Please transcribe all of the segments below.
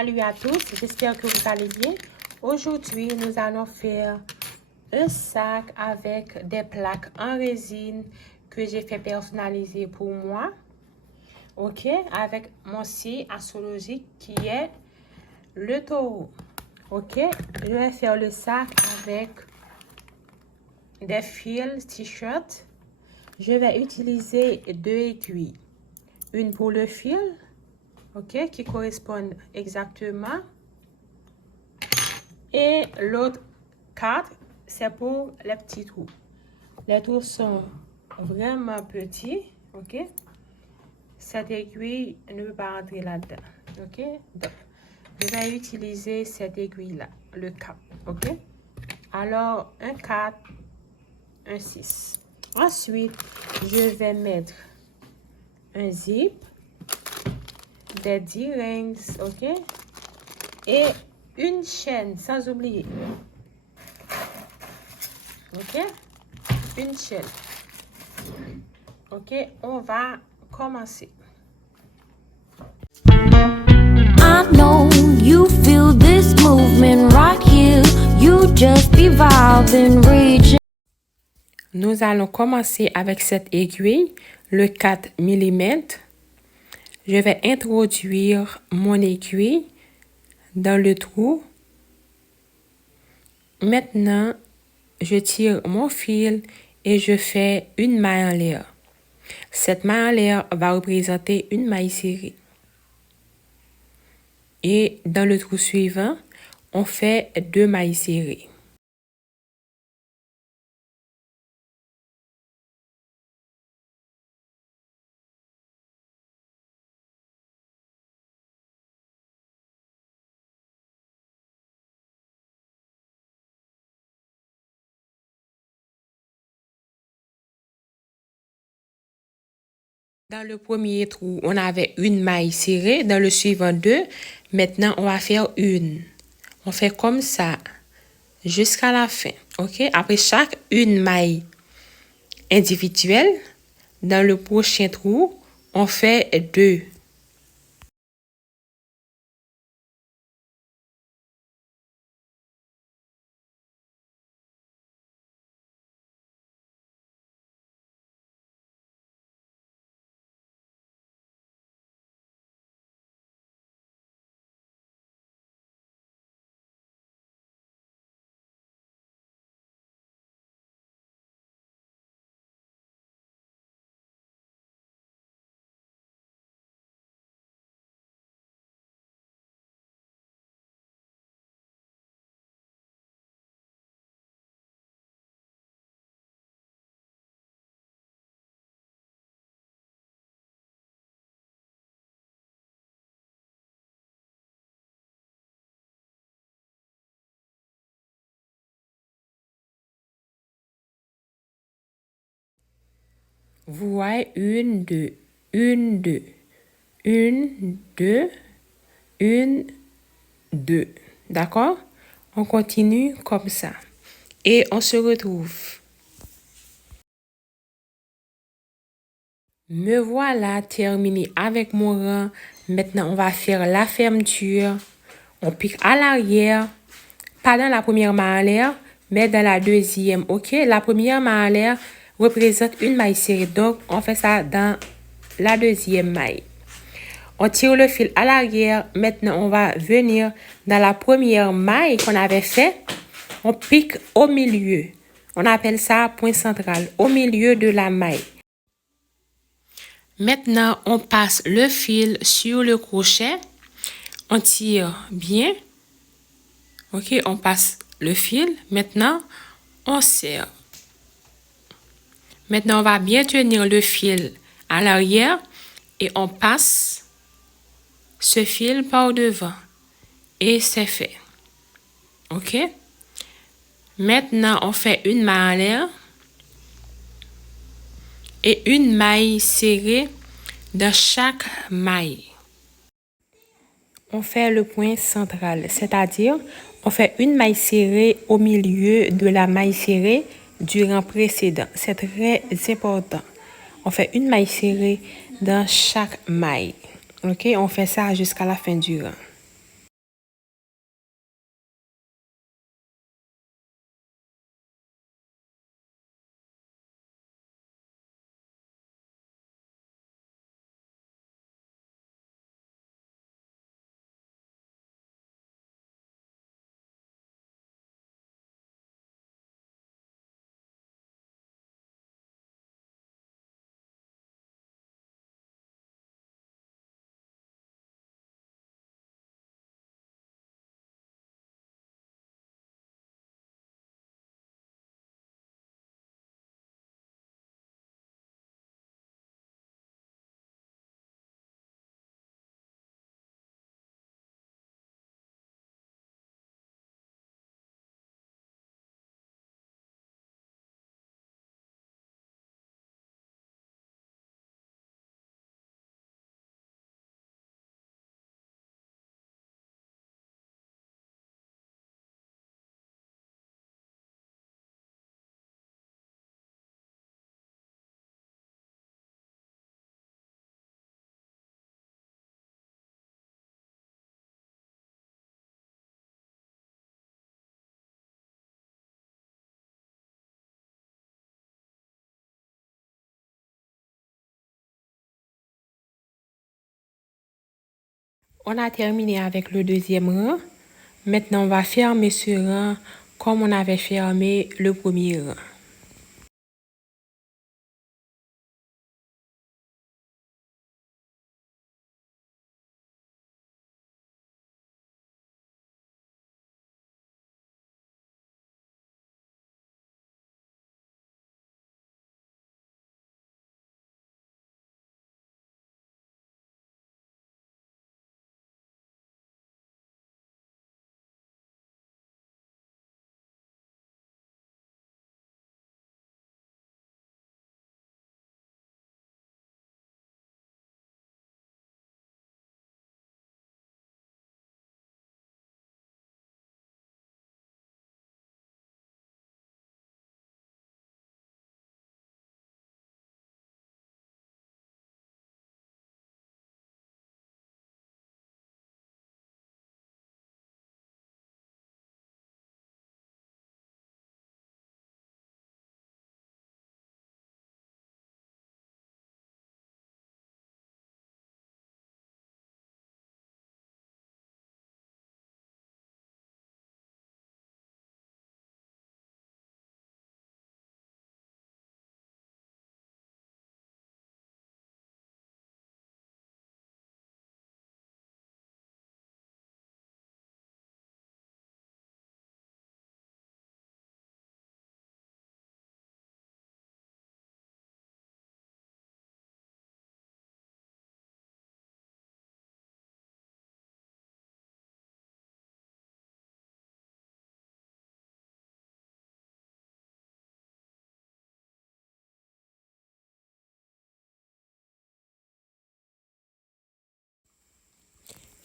Salut à tous, j'espère que vous allez bien. Aujourd'hui, nous allons faire un sac avec des plaques en résine que j'ai fait personnaliser pour moi. Ok, avec mon signe astrologique qui est le taureau. Ok, je vais faire le sac avec des fils t-shirt. Je vais utiliser 2 aiguilles. Une pour le fil, ok, qui correspond exactement. Et l'autre 4, c'est pour les petits trous. Les trous sont vraiment petits, ok. Cette aiguille ne peut pas rentrer là-dedans, ok. Donc, je vais utiliser cette aiguille-là, le 4, ok. Alors, un 4, un 6. Ensuite, je vais mettre un zip, des D-rings, ok. Et une chaîne, sans oublier. Ok, une chaîne. Ok, on va commencer. I know you feel this movement right here. You just evolving, reaching. Nous allons commencer avec cette aiguille, le 4 mm. Je vais introduire mon aiguille dans le trou. Maintenant, je tire mon fil et je fais une maille en l'air. Cette maille en l'air va représenter une maille serrée. Et dans le trou suivant, on fait 2 mailles serrées. Dans le premier trou, on avait une maille serrée. Dans le suivant, 2. Maintenant, on va faire une. On fait comme ça jusqu'à la fin. OK? Après chaque une maille individuelle, dans le prochain trou, on fait 2. Vous voyez, 1, 2, 1, 2, 1, 2, 1, 2. D'accord? On continue comme ça. Et on se retrouve. Me voilà terminé avec mon rang. Maintenant, on va faire la fermeture. On pique à l'arrière. Pas dans la première maille en l'air, mais dans la deuxième. OK? La première maille en l'air représente une maille serrée. Donc, on fait ça dans la deuxième maille. On tire le fil à l'arrière. Maintenant, on va venir dans la première maille qu'on avait fait. On pique au milieu. On appelle ça point central, au milieu de la maille. Maintenant, on passe le fil sur le crochet. On tire bien. OK, on passe le fil. Maintenant, on serre. Maintenant, on va bien tenir le fil à l'arrière et on passe ce fil par devant. Et c'est fait. OK? Maintenant, on fait une maille en l'air et une maille serrée dans chaque maille. On fait le point central, c'est-à-dire on fait une maille serrée au milieu de la maille serrée du rang précédent. C'est très important. On fait une maille serrée dans chaque maille. OK? On fait ça jusqu'à la fin du rang. On a terminé avec le deuxième rang. Maintenant, on va fermer ce rang comme on avait fermé le premier rang.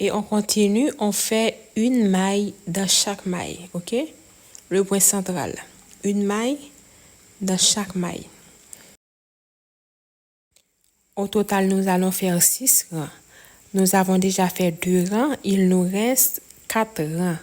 Et on continue, on fait une maille dans chaque maille, ok? Le point central. Une maille dans chaque maille. Au total, nous allons faire 6 rangs. Nous avons déjà fait 2 rangs, il nous reste 4 rangs.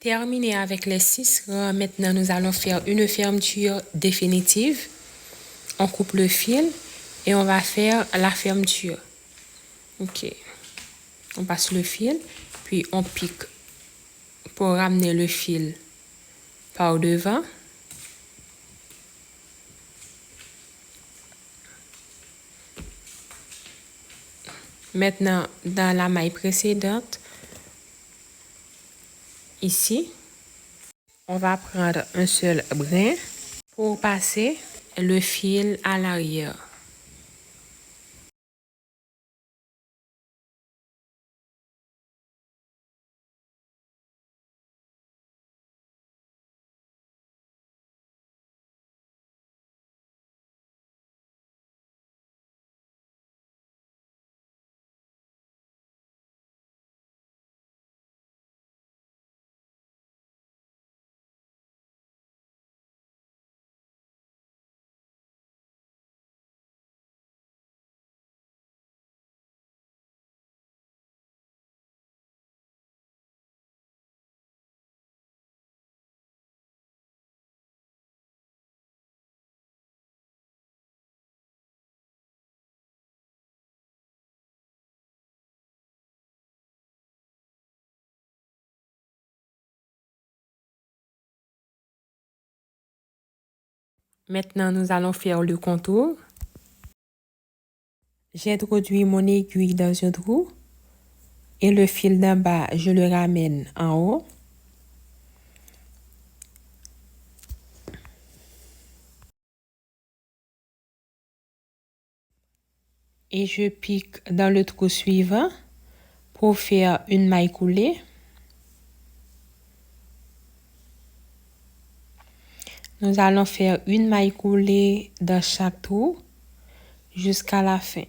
Terminé avec les 6 rangs, maintenant nous allons faire une fermeture définitive. On coupe le fil et on va faire la fermeture. Ok. On passe le fil, puis on pique pour ramener le fil par devant. Maintenant, dans la maille précédente, ici, on va prendre un seul brin pour passer le fil à l'arrière. Maintenant, nous allons faire le contour. J'introduis mon aiguille dans un trou et le fil d'en bas, je le ramène en haut. Et je pique dans le trou suivant pour faire une maille coulée. Nous allons faire une maille coulée dans chaque trou jusqu'à la fin.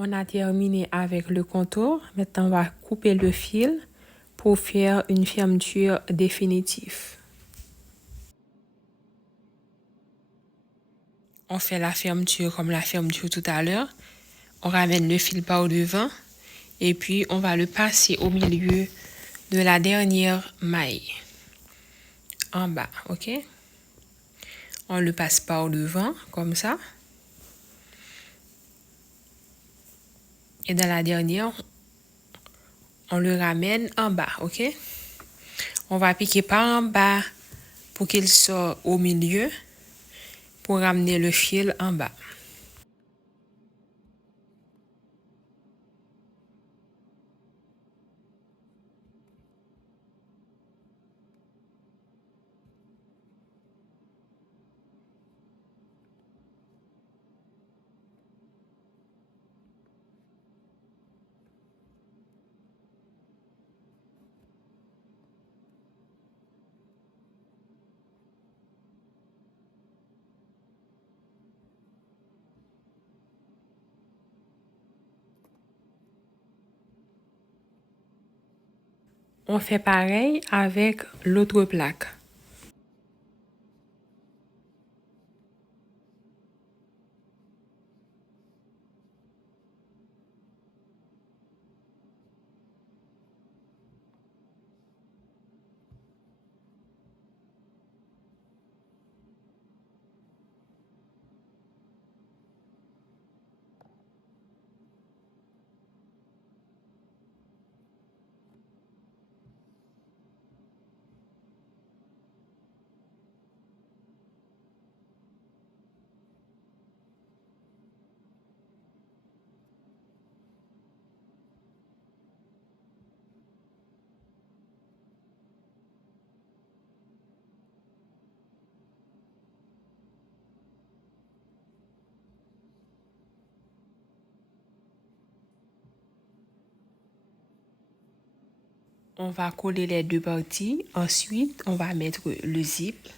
On a terminé avec le contour. Maintenant, on va couper le fil pour faire une fermeture définitive. On fait la fermeture comme la fermeture tout à l'heure. On ramène le fil par devant et puis on va le passer au milieu de la dernière maille. En bas, ok? On le passe par devant comme ça. Et dans la dernière, on le ramène en bas, ok? On va piquer par en bas pour qu'il sorte au milieu pour ramener le fil en bas. On fait pareil avec l'autre plaque. On va coller les deux parties. Ensuite, on va mettre le zip.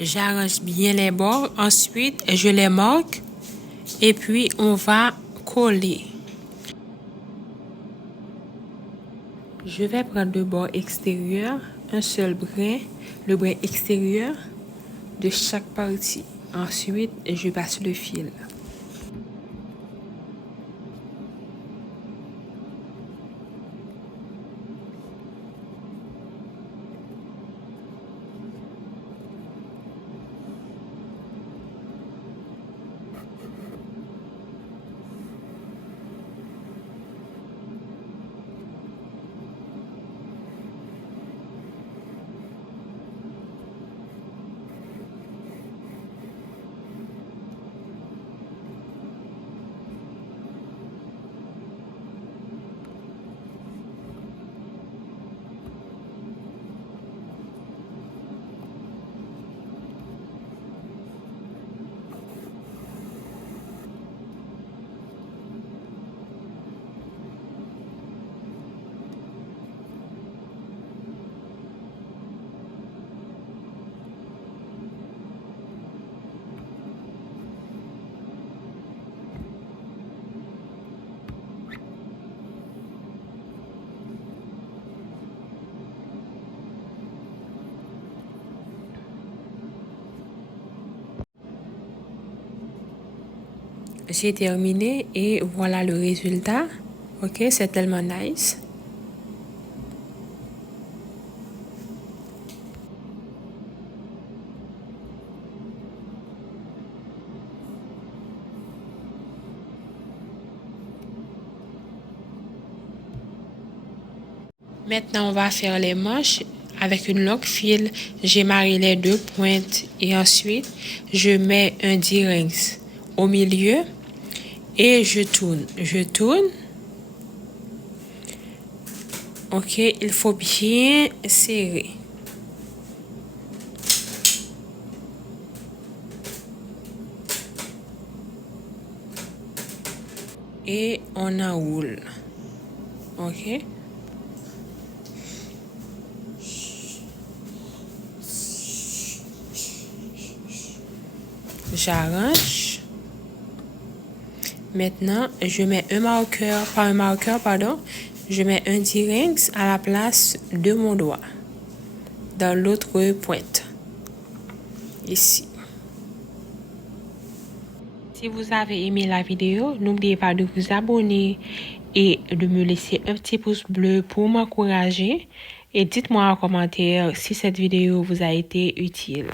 J'arrange bien les bords. Ensuite, je les marque. Et puis, on va coller. Je vais prendre le bord extérieur, un seul brin, le brin extérieur de chaque partie. Ensuite, je passe le fil. J'ai terminé et voilà le résultat. Ok, c'est tellement nice. Maintenant, on va faire les manches avec une longue fil. J'ai marié les deux pointes et ensuite, je mets un D-rings au milieu et je tourne. Je tourne. Ok, il faut bien serrer. Et on enroule. Ok. J'arrange. Maintenant, je mets un marqueur, je mets un D-rings à la place de mon doigt dans l'autre pointe. Ici. Si vous avez aimé la vidéo, n'oubliez pas de vous abonner et de me laisser un petit pouce bleu pour m'encourager. Et dites-moi en commentaire si cette vidéo vous a été utile.